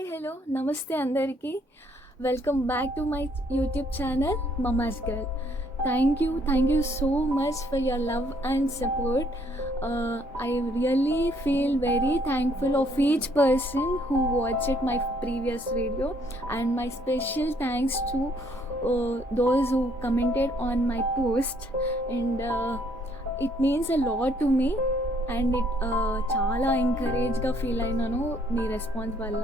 Hi hello నమస్తే అందరికీ. Welcome back to my YouTube channel Mama's girl. Thank you so much for your love and support. I really feel very thankful of each person who watched my previous video, and my special thanks to those who commented on my post, and it means a lot to me. And చాలా ఎంకరేజ్గా feel అయినాను మీ response వల్ల.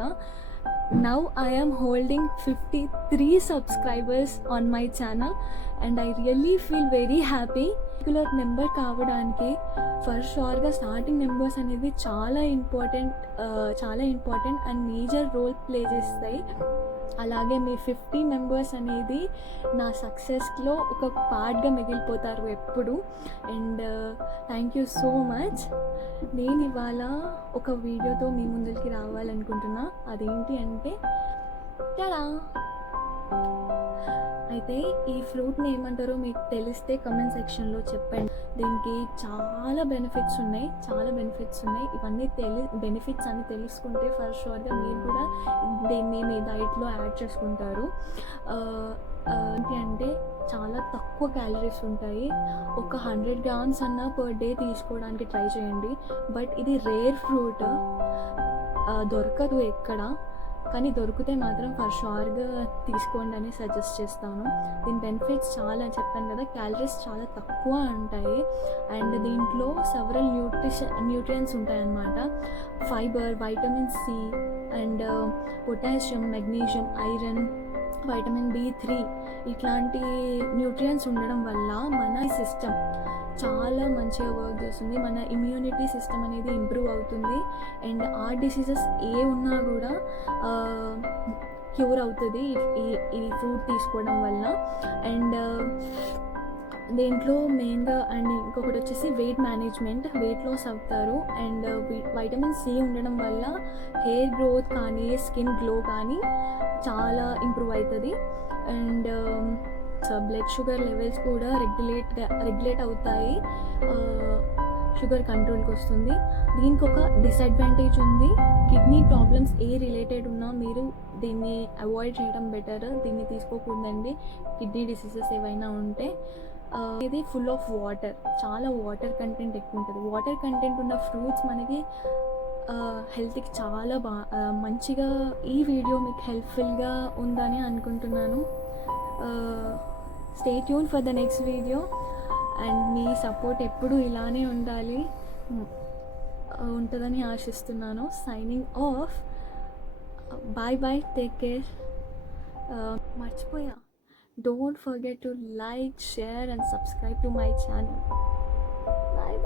Now I am holding 53 subscribers on my channel and I really feel very happy. Particular number కావడానికి for షూర్గా starting numbers అనేది చాలా important and major role play చేస్తాయి. అలాగే మీ 50 మెంబర్స్ అనేది నా సక్సెస్లో ఒక పార్ట్గా మిగిలిపోతారు ఎప్పుడు. And thank you so much. నేను ఇవాళ ఒక వీడియోతో మీ ముందుకి రావాలనుకుంటున్నా. అదేంటి అంటే టడా! అయితే ఈ ఫ్రూట్ని ఏమంటారో మీకు తెలిస్తే కమెంట్ సెక్షన్లో చెప్పండి. దీనికి చాలా బెనిఫిట్స్ ఉన్నాయి. ఇవన్నీ బెనిఫిట్స్ అని తెలుసుకుంటే ఫర్ షూర్గా మీరు కూడా దీన్ని మీ డైట్లో యాడ్ చేసుకుంటారు. ఏంటి అంటే చాలా తక్కువ క్యాలరీస్ ఉంటాయి. ఒక 100 grams అన్న పర్ డే తీసుకోవడానికి ట్రై చేయండి. బట్ ఇది రేర్ ఫ్రూట్, దొరకదు ఎక్కడ, కానీ దొరికితే మాత్రం ఫర్ షూర్గా తీసుకోండి అని సజెస్ట్ చేస్తాను. దీని బెనిఫిట్స్ చాలా చెప్పాను కదా, క్యాలరీస్ చాలా తక్కువ ఉంటాయి. అండ్ దీంట్లో సెవరల్ న్యూట్రియంట్స్ ఉంటాయన్నమాట. Fibre, vitamin C and potassium, magnesium, iron, vitamin B3 ఇట్లాంటి న్యూట్రియంట్స్ ఉండడం వల్ల మన సిస్టమ్ చాలా మంచిగా వర్క్ చేస్తుంది. మన ఇమ్యూనిటీ సిస్టమ్ అనేది ఇంప్రూవ్ అవుతుంది. అండ్ ఆ డిసీజెస్ ఏ ఉన్నా కూడా క్యూర్ అవుతుంది ఈ ఫ్రూట్ తీసుకోవడం వల్ల. అండ్ దీంట్లో మెయిన్గా అండ్ ఇంకొకటి వచ్చేసి వెయిట్ మేనేజ్మెంట్, వెయిట్ లాస్ అవుతారు. అండ్ వైటమిన్ సి ఉండడం వల్ల హెయిర్ గ్రోత్ కానీ స్కిన్ గ్లో కానీ చాలా ఇంప్రూవ్ అవుతుంది. అండ్ బ్లడ్ షుగర్ లెవెల్స్ కూడా రెగ్యులేట్ అవుతాయి. షుగర్ కంట్రోల్కి వస్తుంది. దీనికి ఒక డిసడ్వాంటేజ్ ఉంది. కిడ్నీ ప్రాబ్లమ్స్ ఏ రిలేటెడ్ ఉన్నా మీరు దీన్ని అవాయిడ్ చేయడం బెటర్. దీన్ని తీసుకోకూడదండి కిడ్నీ డిసీజెస్ ఏవైనా ఉంటే. ఇది ఫుల్ ఆఫ్ వాటర్, చాలా వాటర్ కంటెంట్ ఎక్కువ ఉంటుంది. వాటర్ కంటెంట్ ఉన్న ఫ్రూట్స్ మనకి హెల్త్కి చాలా మంచిగా. ఈ వీడియో మీకు హెల్ప్ఫుల్గా ఉందని అనుకుంటున్నాను. Stay tune for the next video. And మీ సపోర్ట్ ఎప్పుడు ఇలానే ఉంటుందని ఆశిస్తున్నాను. Signing off. Bye, take care. మర్చిపోయా, don't forget to like, share and subscribe to my channel. Bye.